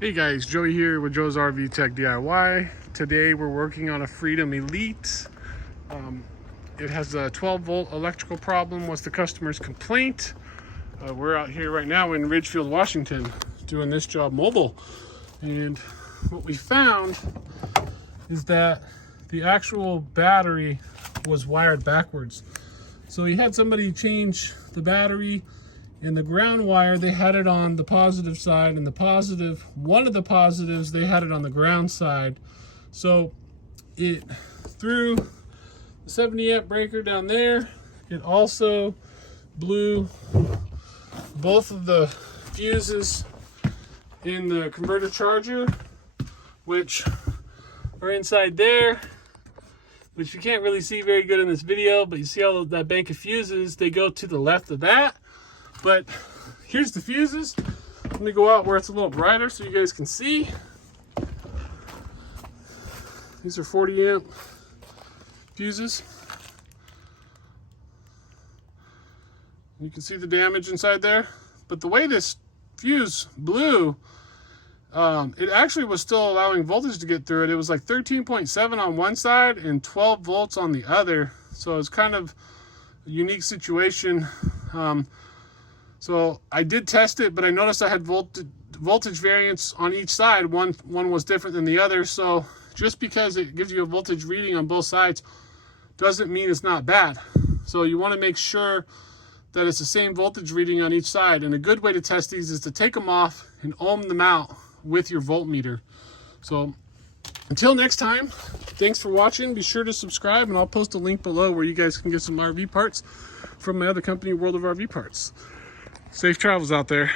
Hey guys, Joey here with Joe's RV Tech DIY. Today we're working on a Freedom Elite. It has a 12-volt electrical problem was the customer's complaint. We're out here right now in Ridgefield, Washington, doing this job mobile. And what we found is that the actual battery was wired backwards. So he had somebody change the battery. In the ground wire, they had it on the positive side, and one of the positives, they had it on the ground side. So it threw the 70 amp breaker down there. It also blew both of the fuses in the converter charger, which are inside there, which you can't really see very good in this video, but you see all of that bank of fuses, they go to the left of that. But here's the fuses. Let me go out where it's a little brighter so you guys can see. These are 40 amp fuses. You can see the damage inside there. But the way this fuse blew, it actually was still allowing voltage to get through it. It was like 13.7 on one side and 12 volts on the other. So it's kind of a unique situation. So I did test it, but I noticed I had voltage variance on each side. One was different than the other. So just because it gives you a voltage reading on both sides doesn't mean it's not bad. So you want to make sure that it's the same voltage reading on each side. And a good way to test these is to take them off and ohm them out with your voltmeter. So until next time, thanks for watching. Be sure to subscribe, and I'll post a link below where you guys can get some RV parts from my other company, World of RV Parts. Safe travels out there.